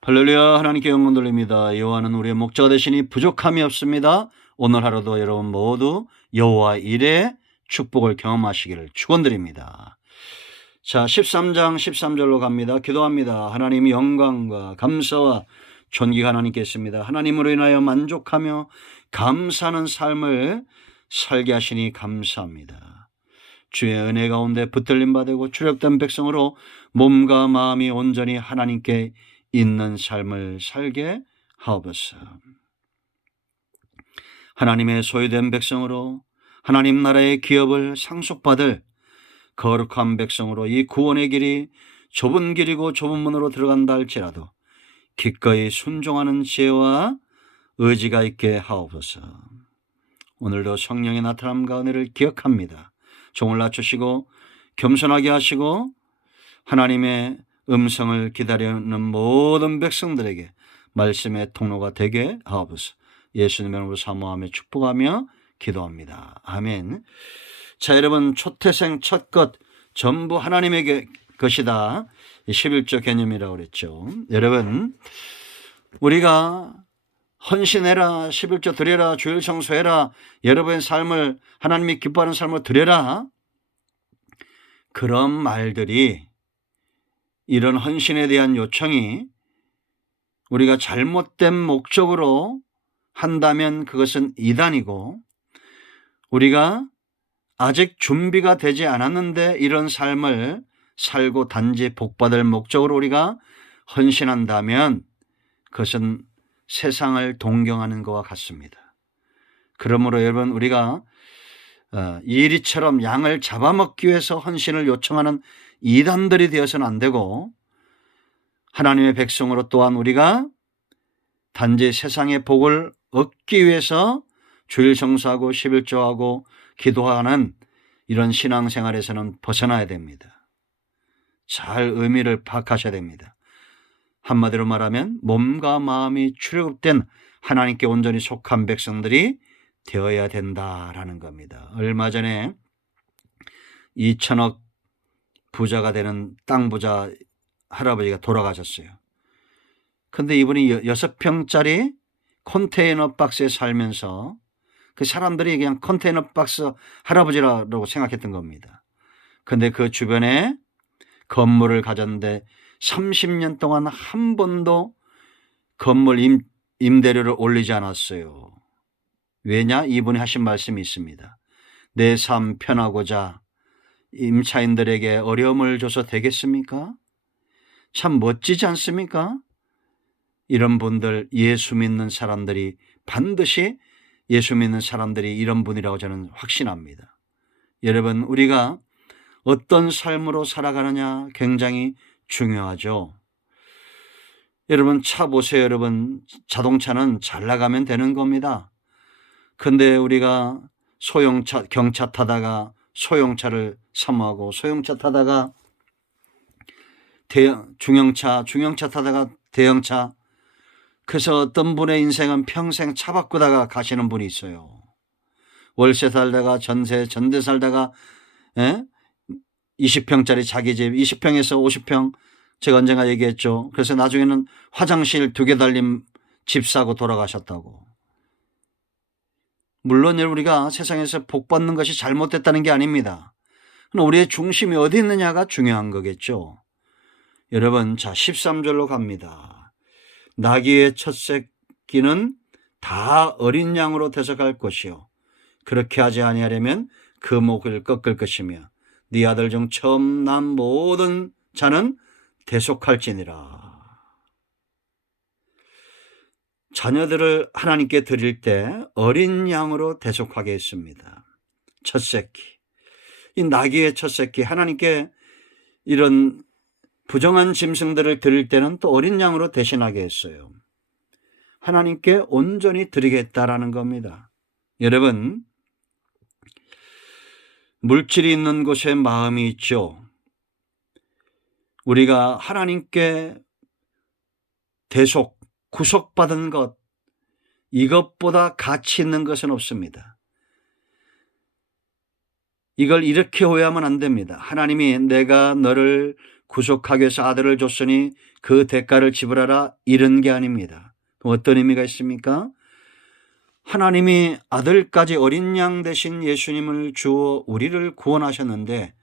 할렐루야. 하나님께 영광 돌립니다. 여호와는 우리의 목자가 되시니 부족함이 없습니다. 오늘 하루도 여러분 모두 여호와 일의 축복을 경험하시기를 축원드립니다. 자, 13장 13절로 갑니다. 기도합니다. 하나님 영광과 감사와 존귀가 하나님께 있습니다. 하나님으로 인하여 만족하며 감사하는 삶을 살게 하시니 감사합니다. 주의 은혜 가운데 붙들림 받고 출력된 백성으로 몸과 마음이 온전히 하나님께 있는 삶을 살게 하옵소서. 하나님의 소유된 백성으로 하나님 나라의 기업을 상속받을 거룩한 백성으로 이 구원의 길이 좁은 길이고 좁은 문으로 들어간다 할지라도 기꺼이 순종하는 지혜와 의지가 있게 하옵소서. 오늘도 성령의 나타남과 은혜를 기억합니다. 종을 낮추시고 겸손하게 하시고 하나님의 음성을 기다리는 모든 백성들에게 말씀의 통로가 되게 하옵소서. 예수님의 이름으로 사모하며 축복하며 기도합니다. 아멘. 자, 여러분, 초태생 첫것 전부 하나님의 것이다. 11조 개념이라고 그랬죠. 여러분, 우리가 헌신해라, 11조 드려라, 주일 성수해라, 여러분의 삶을 하나님이 기뻐하는 삶을 드려라, 그런 말들이, 이런 헌신에 대한 요청이 우리가 잘못된 목적으로 한다면 그것은 이단이고, 우리가 아직 준비가 되지 않았는데 이런 삶을 살고 단지 복받을 목적으로 우리가 헌신한다면 그것은 세상을 동경하는 것과 같습니다. 그러므로 여러분, 우리가 이리처럼 양을 잡아먹기 위해서 헌신을 요청하는 이단들이 되어서는 안 되고, 하나님의 백성으로 또한 우리가 단지 세상의 복을 얻기 위해서 주일 성수하고 11조하고 기도하는 이런 신앙생활에서는 벗어나야 됩니다. 잘 의미를 파악하셔야 됩니다. 한마디로 말하면 몸과 마음이 출애굽된 하나님께 온전히 속한 백성들이 되어야 된다라는 겁니다. 얼마 전에 2천억 부자가 되는 땅 부자 할아버지가 돌아가셨어요. 근데 이분이 6평짜리 컨테이너 박스에 살면서 그 사람들이 그냥 컨테이너 박스 할아버지라고 생각했던 겁니다. 근데 그 주변에 건물을 가졌는데 30년 동안 한 번도 건물 임대료를 올리지 않았어요. 왜냐? 이분이 하신 말씀이 있습니다. 내 삶 편하고자 임차인들에게 어려움을 줘서 되겠습니까? 참 멋지지 않습니까? 이런 분들, 예수 믿는 사람들이 반드시 예수 믿는 사람들이 이런 분이라고 저는 확신합니다. 여러분, 우리가 어떤 삶으로 살아가느냐 굉장히 중요하죠. 여러분, 차 보세요. 여러분, 자동차는 잘 나가면 되는 겁니다. 근데 우리가 소형차, 경차 타다가 소형차를 사모하고, 소형차 타다가 중형차 타다가 대형차. 그래서 어떤 분의 인생은 평생 차 바꾸다가 가시는 분이 있어요. 월세 살다가 전세 살다가 20평짜리 자기 집 20평에서 50평, 제가 언젠가 얘기했죠. 그래서 나중에는 화장실 2개 달린 집 사고 돌아가셨다고. 물론 우리가 세상에서 복 받는 것이 잘못됐다는 게 아닙니다. 우리의 중심이 어디 있느냐가 중요한 거겠죠. 여러분, 자, 13절로 갑니다. 나귀의 첫 새끼는 다 어린 양으로 대속할 것이요, 그렇게 하지 아니하려면 그 목을 꺾을 것이며 네 아들 중 처음 난 모든 자는 대속할지니라. 자녀들을 하나님께 드릴 때 어린 양으로 대속하게 했습니다. 첫 새끼, 이 나귀의 첫 새끼, 하나님께 이런 부정한 짐승들을 드릴 때는 또 어린 양으로 대신하게 했어요. 하나님께 온전히 드리겠다라는 겁니다. 여러분, 물질이 있는 곳에 마음이 있죠. 우리가 하나님께 구속받은 것, 이것보다 가치 있는 것은 없습니다. 이걸 이렇게 오해하면 안 됩니다. 하나님이 내가 너를 구속하기 위해서 아들을 줬으니 그 대가를 지불하라 이런 게 아닙니다. 어떤 의미가 있습니까? 하나님이 아들까지 어린 양 되신 예수님을 주어 우리를 구원하셨는데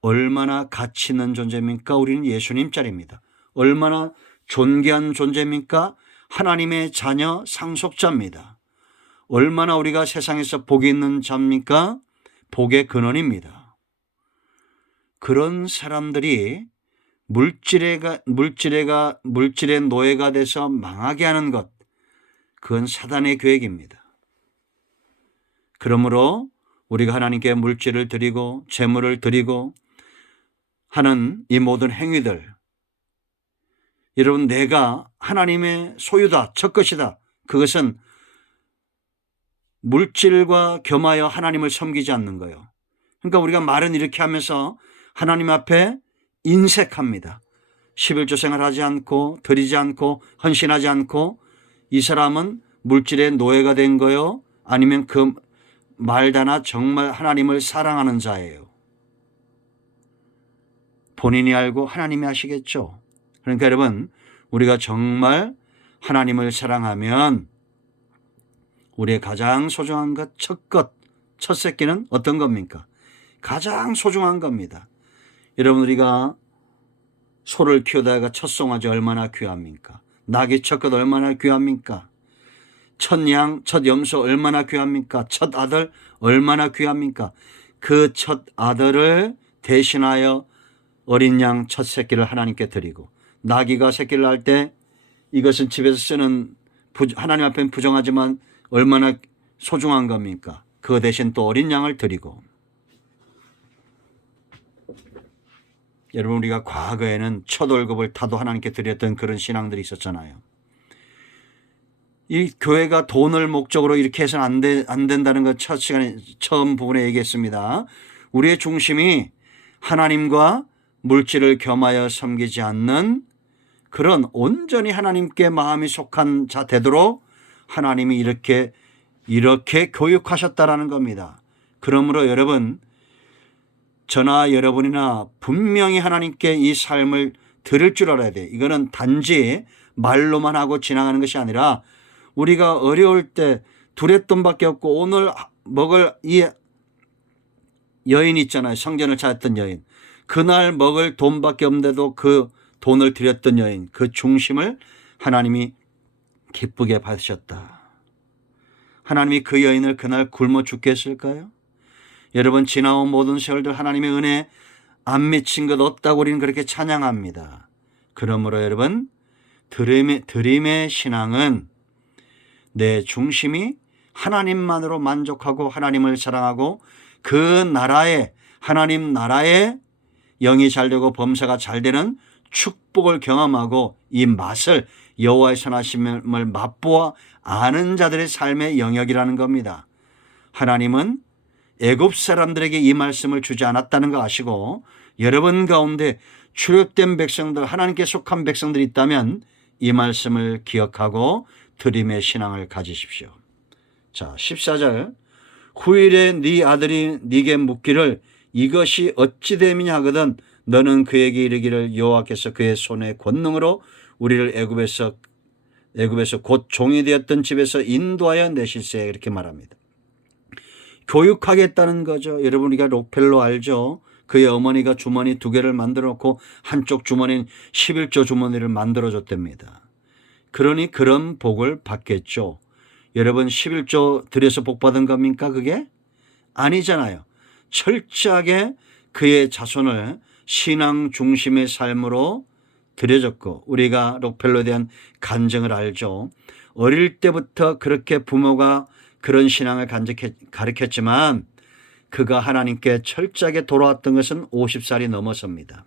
얼마나 가치 있는 존재입니까? 우리는 예수님 짤입니다. 얼마나 존귀한 존재입니까? 하나님의 자녀 상속자입니다. 얼마나 우리가 세상에서 복이 있는 자입니까? 복의 근원입니다. 그런 사람들이 물질의 노예가 돼서 망하게 하는 것, 그건 사단의 계획입니다. 그러므로 우리가 하나님께 물질을 드리고 재물을 드리고 하는 이 모든 행위들, 여러분, 내가 하나님의 소유다, 첫 것이다, 그것은 물질과 겸하여 하나님을 섬기지 않는 거예요. 그러니까 우리가 말은 이렇게 하면서 하나님 앞에 인색합니다. 11조 생활하지 않고 드리지 않고 헌신하지 않고 이 사람은 물질의 노예가 된 거요? 아니면 그 말다나 정말 하나님을 사랑하는 자예요? 본인이 알고 하나님이 아시겠죠. 그러니까 여러분, 우리가 정말 하나님을 사랑하면 우리의 가장 소중한 것, 첫 새끼는 어떤 겁니까? 가장 소중한 겁니다. 여러분, 우리가 소를 키우다가 첫 송아지 얼마나 귀합니까? 낙이 첫 것 얼마나 귀합니까? 첫 양, 첫 염소 얼마나 귀합니까? 첫 아들 얼마나 귀합니까? 그 첫 아들을 대신하여 어린 양 첫 새끼를 하나님께 드리고, 나귀가 새끼를 낳을 때 이것은 집에서 쓰는 하나님 앞에는 부정하지만 얼마나 소중한 겁니까? 그 대신 또 어린 양을 드리고. 여러분, 우리가 과거에는 첫 월급을 타도 하나님께 드렸던 그런 신앙들이 있었잖아요. 이 교회가 돈을 목적으로 이렇게 해서는 안 된다는 것 첫 시간에 처음 부분에 얘기했습니다. 우리의 중심이 하나님과 물질을 겸하여 섬기지 않는 그런 온전히 하나님께 마음이 속한 자 되도록 하나님이 이렇게 교육하셨다라는 겁니다. 그러므로 여러분, 저나 여러분이나 분명히 하나님께 이 삶을 드릴 줄 알아야 돼요. 이거는 단지 말로만 하고 지나가는 것이 아니라 우리가 어려울 때 두렛돈밖에 없고 오늘 먹을 이 여인 있잖아요. 성전을 찾았던 여인. 그날 먹을 돈밖에 없는데도 그 돈을 드렸던 여인, 그 중심을 하나님이 기쁘게 받으셨다. 하나님이 그 여인을 그날 굶어 죽게 했을까요? 여러분, 지나온 모든 세월들 하나님의 은혜 안 미친 것 없다고 우리는 그렇게 찬양합니다. 그러므로 여러분, 드림의 신앙은 내 중심이 하나님만으로 만족하고 하나님을 사랑하고 그 나라에, 하나님 나라에 영이 잘 되고 범사가 잘 되는 축복을 경험하고 이 맛을, 여호와의 선하심을 맛보아 아는 자들의 삶의 영역이라는 겁니다. 하나님은 애굽 사람들에게 이 말씀을 주지 않았다는 거 아시고, 여러분 가운데 출애굽된 백성들, 하나님께 속한 백성들이 있다면 이 말씀을 기억하고 드림의 신앙을 가지십시오. 자, 14절. 후일에 네 아들이 네게 묻기를 이것이 어찌 됨이냐 하거든 너는 그에게 이르기를 여호와께서 그의 손의 권능으로 우리를 애굽에서 곧 종이 되었던 집에서 인도하여 내실세, 이렇게 말합니다. 교육하겠다는 거죠. 여러분, 우리가 록펠로 알죠? 그의 어머니가 주머니 2개를 만들어 놓고 한쪽 주머니는 11조 주머니를 만들어 줬답니다. 그러니 그런 복을 받겠죠. 여러분, 11조 드려서 복 받은 겁니까? 그게 아니잖아요. 철저하게 그의 자손을 신앙 중심의 삶으로 들여졌고, 우리가 록펠로에 대한 간증을 알죠. 어릴 때부터 그렇게 부모가 그런 신앙을 가르쳤지만 그가 하나님께 철저하게 돌아왔던 것은 50살이 넘어섭니다.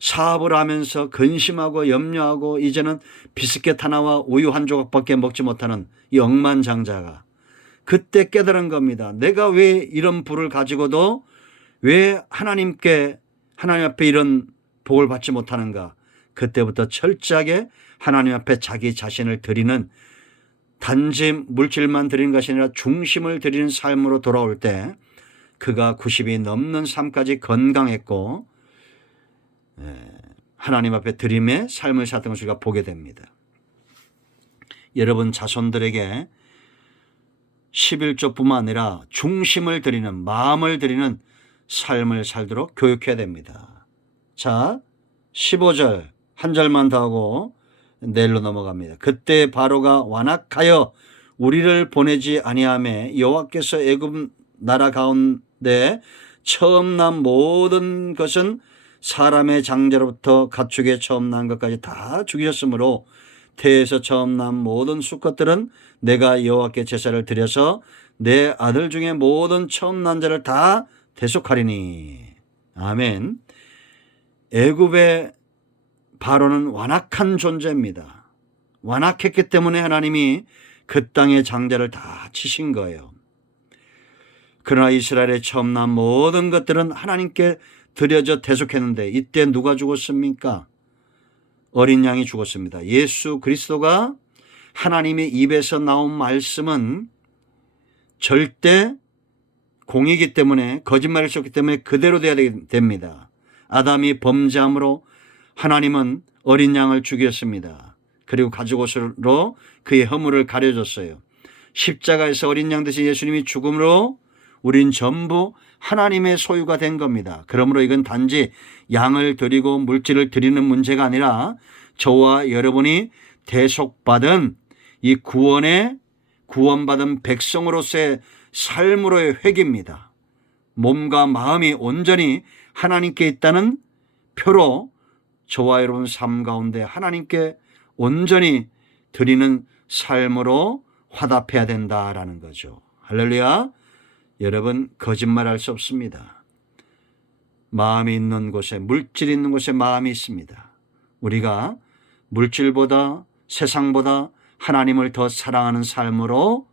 사업을 하면서 근심하고 염려하고 이제는 비스켓 하나와 우유 한 조각밖에 먹지 못하는 이 억만장자가 그때 깨달은 겁니다. 내가 왜 이런 부를 가지고도 왜 하나님 앞에 이런 복을 받지 못하는가. 그때부터 철저하게 하나님 앞에 자기 자신을 드리는, 단지 물질만 드리는 것이 아니라 중심을 드리는 삶으로 돌아올 때 그가 90이 넘는 삶까지 건강했고 하나님 앞에 드림의 삶을 살던 것을 우리가 보게 됩니다. 여러분 자손들에게 11조뿐만 아니라 중심을 드리는, 마음을 드리는 삶을 살도록 교육해야 됩니다. 자, 15절 한 절만 더 하고 내일로 넘어갑니다. 그때 바로가 완악하여 우리를 보내지 아니하매 여호와께서 애굽 나라 가운데 처음 난 모든 것은 사람의 장자로부터 가축의 처음 난 것까지 다 죽이셨으므로 태에서 처음 난 모든 수컷들은 내가 여호와께 제사를 드려서 내 아들 중에 모든 처음 난 자를 다 대속하리니. 아멘. 애굽의 바로는 완악한 존재입니다. 완악했기 때문에 하나님이 그 땅의 장자를 다 치신 거예요. 그러나 이스라엘의 처음 난 모든 것들은 하나님께 드려져 대속했는데 이때 누가 죽었습니까? 어린 양이 죽었습니다. 예수 그리스도가 하나님의 입에서 나온 말씀은 절대 공이기 때문에, 거짓말을 썼기 때문에 그대로 돼야 됩니다. 아담이 범죄함으로 하나님은 어린 양을 죽였습니다. 그리고 가죽옷으로 그의 허물을 가려줬어요. 십자가에서 어린 양 대신 예수님이 죽음으로 우린 전부 하나님의 소유가 된 겁니다. 그러므로 이건 단지 양을 드리고 물질을 드리는 문제가 아니라 저와 여러분이 대속받은 이 구원받은 백성으로서의 삶으로의 회개입니다. 몸과 마음이 온전히 하나님께 있다는 표로 저와 여러분 삶 가운데 하나님께 온전히 드리는 삶으로 화답해야 된다라는 거죠. 할렐루야. 여러분 거짓말할 수 없습니다. 마음이 있는 곳에, 물질이 있는 곳에 마음이 있습니다. 우리가 물질보다 세상보다 하나님을 더 사랑하는 삶으로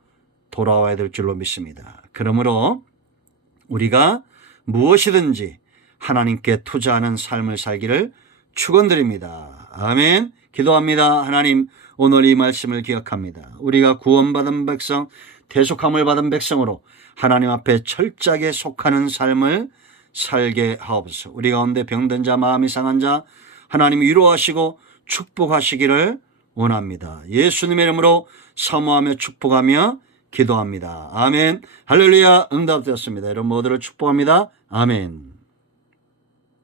돌아와야 될 줄로 믿습니다. 그러므로 우리가 무엇이든지 하나님께 투자하는 삶을 살기를 축원드립니다. 아멘. 기도합니다. 하나님, 오늘 이 말씀을 기억합니다. 우리가 구원받은 백성, 대속함을 받은 백성으로 하나님 앞에 철저하게 속하는 삶을 살게 하옵소서. 우리 가운데 병든 자, 마음이 상한 자 하나님 위로하시고 축복하시기를 원합니다. 예수님의 이름으로 사모하며 축복하며 기도합니다. 아멘. 할렐루야. 응답되었습니다. 여러분 모두를 축복합니다. 아멘.